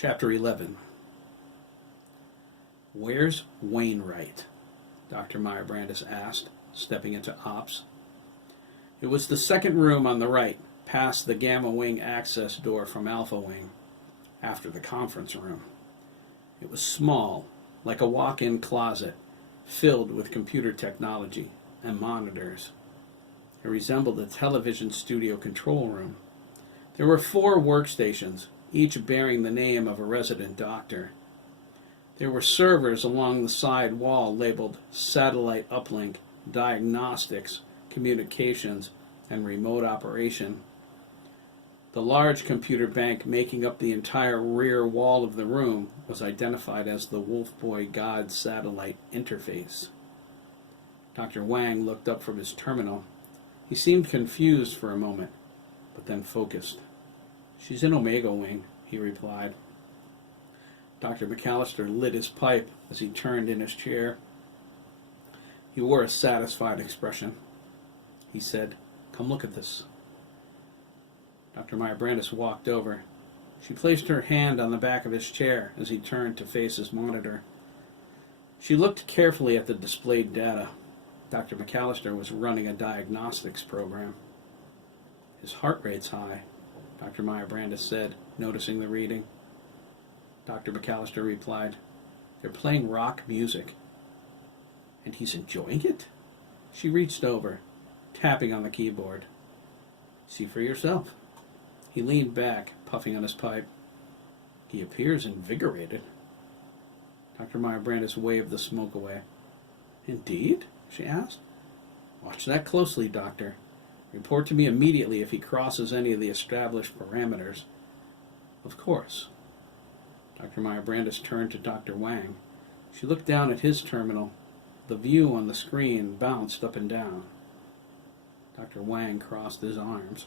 Chapter 11. Where's Wainwright? Dr. Meyer-Brandis asked, stepping into Ops. It was the second room on the right, past the Gamma Wing access door from Alpha Wing, after the conference room. It was small, like a walk-in closet, filled with computer technology and monitors. It resembled a television studio control room. There were 4 workstations, each bearing the name of a resident doctor. There were servers along the side wall labeled Satellite Uplink, Diagnostics, Communications, and Remote Operation. The large computer bank making up the entire rear wall of the room was identified as the Wolf Boy God Satellite Interface. Dr. Wang looked up from his terminal. He seemed confused for a moment, but then focused. "She's in Omega Wing," he replied. Dr. McAllister lit his pipe as he turned in his chair. He wore a satisfied expression. He said, "Come look at this." Dr. Meyer-Brandis walked over. She placed her hand on the back of his chair as he turned to face his monitor. She looked carefully at the displayed data. Dr. McAllister was running a diagnostics program. "His heart rate's high," Dr. Meyer-Brandis said, noticing the reading. Dr. McAllister replied, "They're playing rock music." "And he's enjoying it?" She reached over, tapping on the keyboard. "See for yourself." He leaned back, puffing on his pipe. "He appears invigorated." Dr. Meyer-Brandis waved the smoke away. "Indeed?" she asked. "Watch that closely, Doctor. Report to me immediately if he crosses any of the established parameters." "Of course." Dr. Meyer-Brandis turned to Dr. Wang. She looked down at his terminal. The view on the screen bounced up and down. Dr. Wang crossed his arms.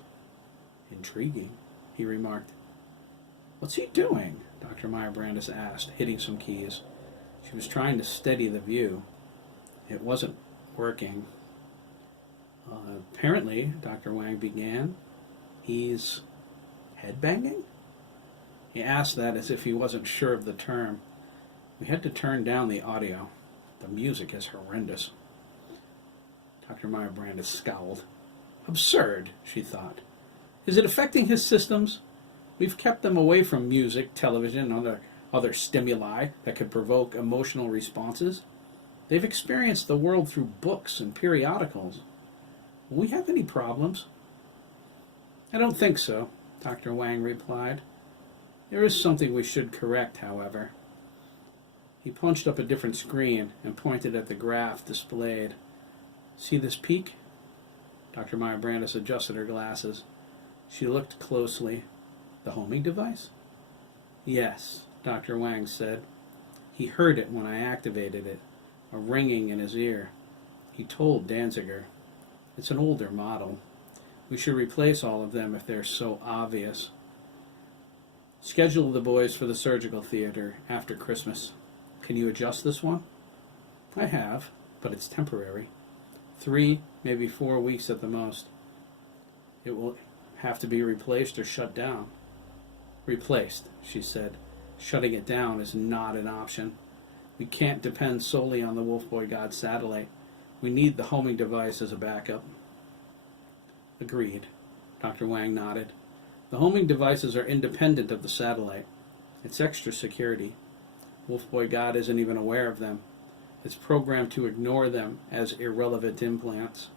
"Intriguing," he remarked. "What's he doing?" Dr. Meyer-Brandis asked, hitting some keys. She was trying to steady the view. It wasn't working. Apparently, Dr. Wang began, he's headbanging? He asked that as if he wasn't sure of the term. We had to turn down the audio. The music is horrendous. Dr. Meyer-Brandis scowled. Absurd, she thought. Is it affecting his systems? We've kept them away from music, television, and other stimuli that could provoke emotional responses. They've experienced the world through books and periodicals. Will we have any problems? I don't think so, Dr. Wang replied. There is something we should correct, however. He punched up a different screen and pointed at the graph displayed. See this peak? Dr. Meyer-Brandis adjusted her glasses. She looked closely. The homing device? Yes, Dr. Wang said. He heard it when I activated it, a ringing in his ear. He told Danziger. It's an older model. We should replace all of them if they're so obvious. Schedule the boys for the surgical theater after Christmas. Can you adjust this one? I have, but it's temporary. 3, maybe 4 weeks at the most. It will have to be replaced or shut down. Replaced, she said. Shutting it down is not an option. We can't depend solely on the Wolf Boy God satellite. We need the homing device as a backup. Agreed. Dr. Wang nodded. The homing devices are independent of the satellite. It's extra security. Wolf Boy God isn't even aware of them. It's programmed to ignore them as irrelevant implants.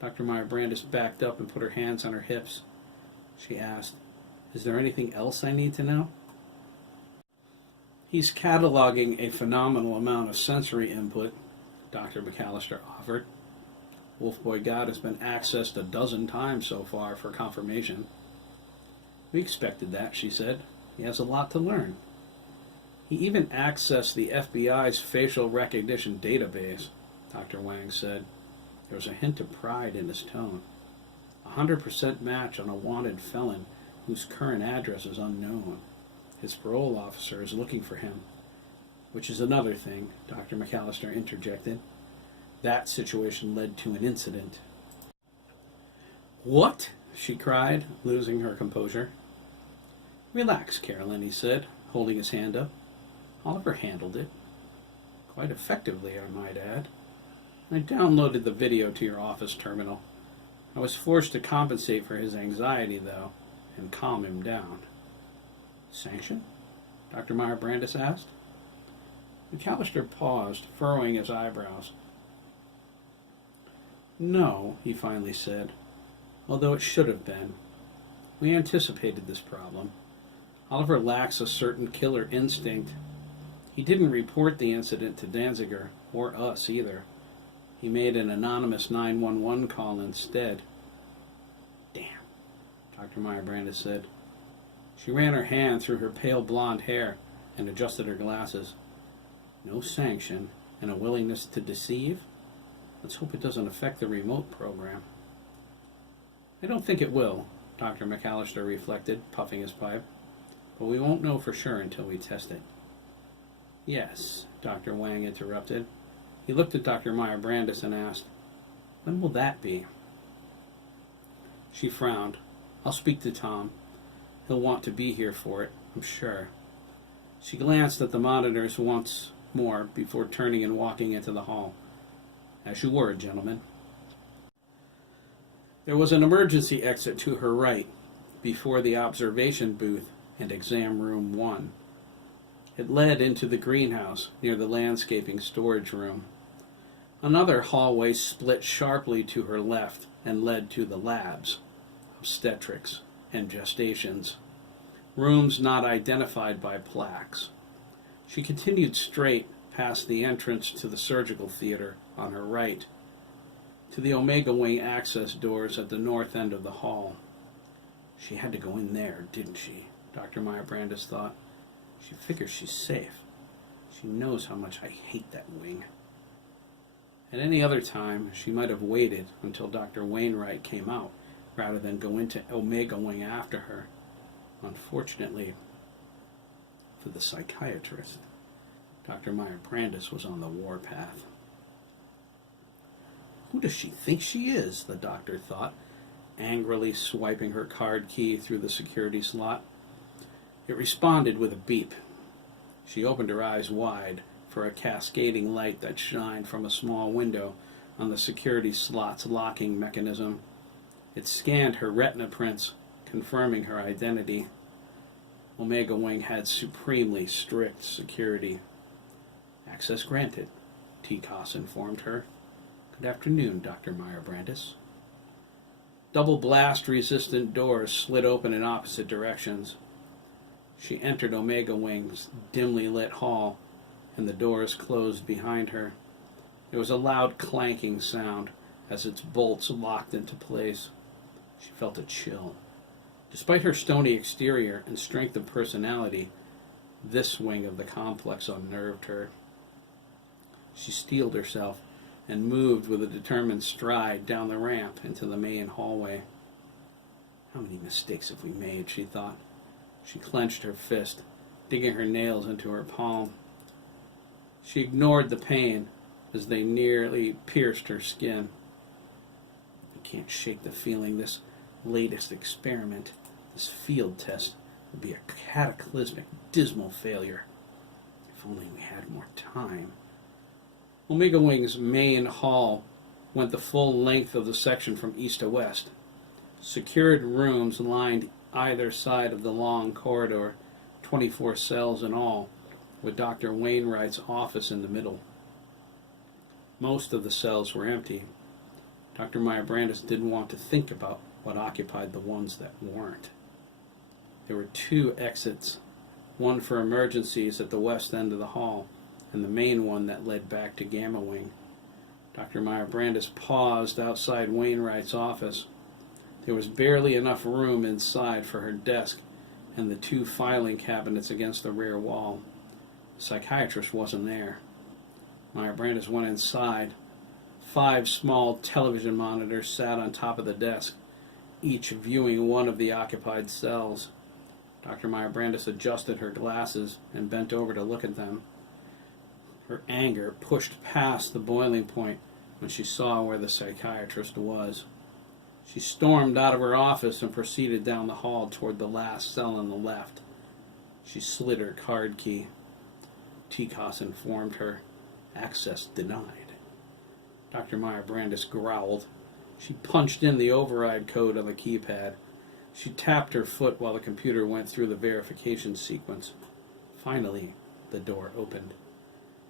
Dr. Meyer-Brandis backed up and put her hands on her hips. She asked, Is there anything else I need to know? He's cataloging a phenomenal amount of sensory input, Dr. McAllister offered. Wolf Boy God has been accessed 12 times so far for confirmation. We expected that, she said. He has a lot to learn. He even accessed the FBI's facial recognition database, Dr. Wang said. There was a hint of pride in his tone. 100% match on a wanted felon whose current address is unknown. His parole officer is looking for him. Which is another thing, Dr. McAllister interjected. That situation led to an incident. What? She cried, losing her composure. Relax, Carolyn, he said. holding his hand up. "Oliver handled it. Quite effectively, I might add. I downloaded the video to your office terminal. I was forced to compensate for his anxiety, though, and calm him down." "Sanction?" Dr. Meyer Brandis asked. McAllister paused, furrowing his eyebrows. "No," he finally said, "although it should have been. We anticipated this problem. Oliver lacks a certain killer instinct. He didn't report the incident to Danziger, or us either. He made an anonymous 911 call instead." "Damn," Dr. Meyer Brandis said. She ran her hand through her pale blonde hair and adjusted her glasses. "No sanction and a willingness to deceive? Let's hope it doesn't affect the remote program." "I don't think it will," Dr. McAllister reflected, puffing his pipe. "But we won't know for sure until we test it." "Yes," Dr. Wang interrupted. He looked at Dr. Meyer Brandis and asked, "When will that be?" She frowned. "I'll speak to Tom. He'll want to be here for it, I'm sure." She glanced at the monitors once more before turning and walking into the hall. "As you were, gentlemen." There was an emergency exit to her right, before the observation booth and exam room 1. It led into the greenhouse near the landscaping storage room. Another hallway split sharply to her left and led to the labs, obstetrics, and gestations, rooms not identified by plaques. She continued straight past the entrance to the surgical theater on her right, to the Omega Wing access doors at the north end of the hall. She had to go in there, didn't she? Dr. Meyer Brandis thought. She figures she's safe. She knows how much I hate that wing. At any other time, she might have waited until Dr. Wainwright came out, rather than go into Omega Wing after her. Unfortunately, for the psychiatrist, Dr. Meyer Brandis was on the warpath. Who does she think she is? The doctor thought, angrily swiping her card key through the security slot. It responded with a beep. She opened her eyes wide for a cascading light that shined from a small window on the security slot's locking mechanism. It scanned her retina prints, confirming her identity. Omega Wing had supremely strict security. "Access granted," TCOS informed her. "Good afternoon, Dr. Meyer Brandis." Double blast-resistant doors slid open in opposite directions. She entered Omega Wing's dimly lit hall, and the doors closed behind her. There was a loud clanking sound as its bolts locked into place. She felt a chill. Despite her stony exterior and strength of personality, this wing of the complex unnerved her. She steeled herself and moved with a determined stride down the ramp into the main hallway. How many mistakes have we made, she thought. She clenched her fist, digging her nails into her palm. She ignored the pain as they nearly pierced her skin. I can't shake the feeling this latest experiment, this field test, would be a cataclysmic, dismal failure. If only we had more time. Omega Wing's main hall went the full length of the section from east to west. Secured rooms lined either side of the long corridor, 24 cells in all, with Dr. Wainwright's office in the middle. Most of the cells were empty. Dr. Meyer Brandis didn't want to think about what occupied the ones that weren't. There were 2 exits, one for emergencies at the west end of the hall, and the main one that led back to Gamma Wing. Dr. Meyer Brandis paused outside Wainwright's office. There was barely enough room inside for her desk and the 2 filing cabinets against the rear wall. The psychiatrist wasn't there. Meyer Brandis went inside. 5 small television monitors sat on top of the desk, each viewing one of the occupied cells. Dr. Meyer Brandis adjusted her glasses and bent over to look at them. Her anger pushed past the boiling point when she saw where the psychiatrist was. She stormed out of her office and proceeded down the hall toward the last cell on the left. She slid her card key. TCOS informed her, access denied. Dr. Meyer-Brandis growled. She punched in the override code on the keypad. She tapped her foot while the computer went through the verification sequence. Finally, the door opened.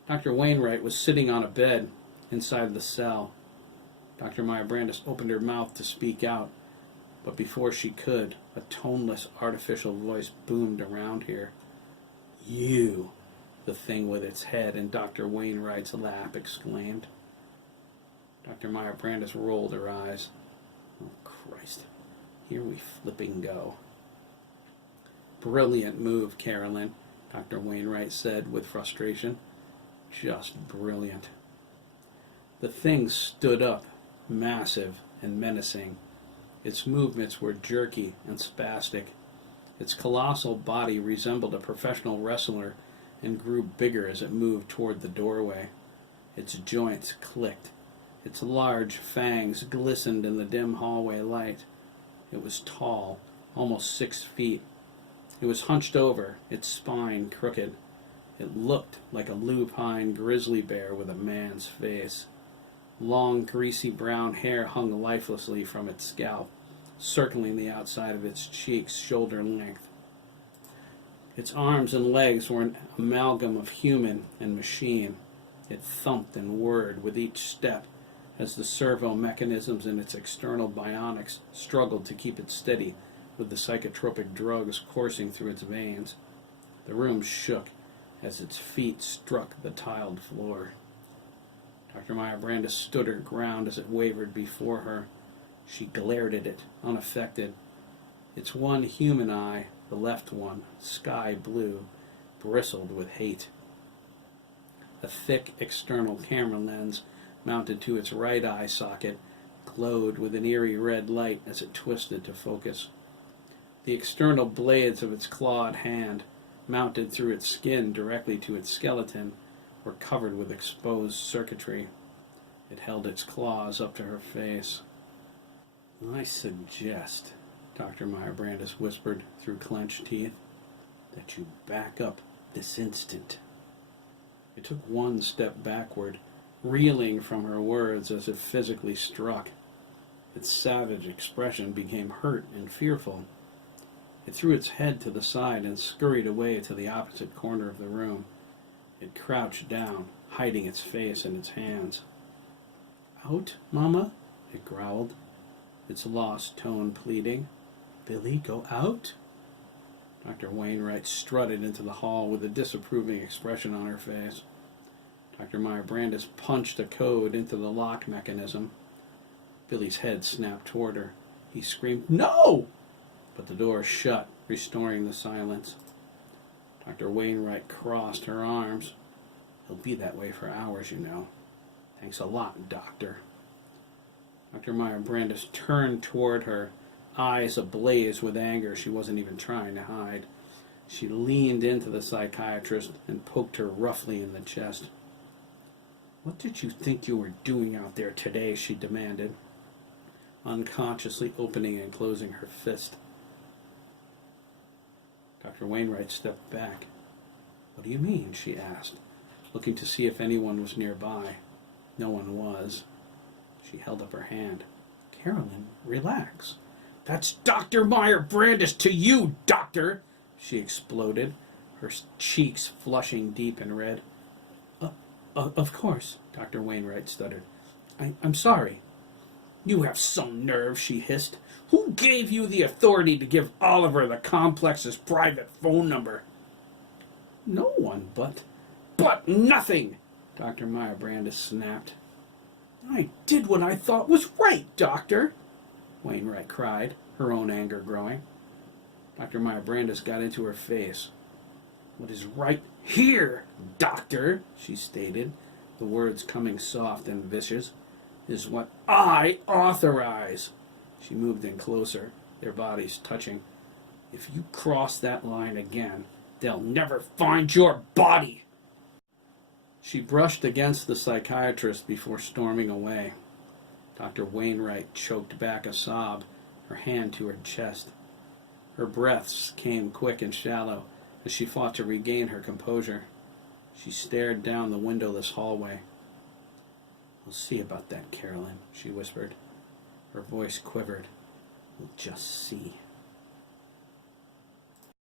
Dr. Wainwright was sitting on a bed inside the cell. Dr. Meyer-Brandis opened her mouth to speak out, but before she could, a toneless, artificial voice boomed around here. "You!" the thing with its head in Dr. Wainwright's lap exclaimed. Dr. Meyer-Brandis rolled her eyes. Oh, Christ. Here we flipping go. "Brilliant move, Carolyn," Dr. Wainwright said with frustration. "Just brilliant." The thing stood up, massive and menacing. Its movements were jerky and spastic. Its colossal body resembled a professional wrestler and grew bigger as it moved toward the doorway. Its joints clicked. Its large fangs glistened in the dim hallway light. It was tall, almost 6 feet. It was hunched over, its spine crooked. It looked like a lupine grizzly bear with a man's face. Long, greasy brown hair hung lifelessly from its scalp, circling the outside of its cheeks shoulder length. Its arms and legs were an amalgam of human and machine. It thumped and whirred with each step as the servo mechanisms in its external bionics struggled to keep it steady with the psychotropic drugs coursing through its veins. The room shook as its feet struck the tiled floor. Dr. Meyer-Brandis stood her ground as it wavered before her. She glared at it, unaffected. Its one human eye, the left one, sky blue, bristled with hate. A thick external camera lens mounted to its right eye socket glowed with an eerie red light as it twisted to focus. The external blades of its clawed hand, mounted through its skin directly to its skeleton, were covered with exposed circuitry. It held its claws up to her face. "I suggest," Dr. Meyer-Brandis whispered through clenched teeth, "that you back up this instant." It took one step backward, reeling from her words as if physically struck. Its savage expression became hurt and fearful. It threw its head to the side and scurried away to the opposite corner of the room. It crouched down, hiding its face in its hands. "Out, Mama?" it growled, its lost tone pleading. "Billy, go out?" Dr. Wainwright strutted into the hall with a disapproving expression on her face. Dr. Meyer-Brandis punched a code into the lock mechanism. Billy's head snapped toward her. He screamed, "No!" But the door shut, restoring the silence. Dr. Wainwright crossed her arms. "He'll be that way for hours, you know. Thanks a lot, Doctor." Dr. Meyer-Brandis turned toward her, eyes ablaze with anger she wasn't even trying to hide. She leaned into the psychiatrist and poked her roughly in the chest. "What did you think you were doing out there today?" she demanded, unconsciously opening and closing her fist. Dr. Wainwright stepped back. "What do you mean?" she asked, looking to see if anyone was nearby. No one was. She held up her hand. "Carolyn, relax." "That's Dr. Meyer-Brandis to you, Doctor!" she exploded, her cheeks flushing deep and red. Of course," Dr. Wainwright stuttered. I'm sorry." "You have some nerve," she hissed. "Who gave you the authority to give Oliver the complex's private phone number?" "No one, but..." "But nothing!" Dr. Meyer-Brandis snapped. "I did what I thought was right, Doctor!" Wainwright cried, her own anger growing. Dr. Meyer-Brandis got into her face. "What is right here, Doctor," she stated, the words coming soft and vicious, "is what I authorize." She moved in closer, their bodies touching. "If you cross that line again, they'll never find your body." She brushed against the psychiatrist before storming away. Dr. Wainwright choked back a sob, her hand to her chest. Her breaths came quick and shallow, As she fought to regain her composure, she stared down the windowless hallway. "We'll see about that, Carolyn," she whispered. Her voice quivered. "We'll just see."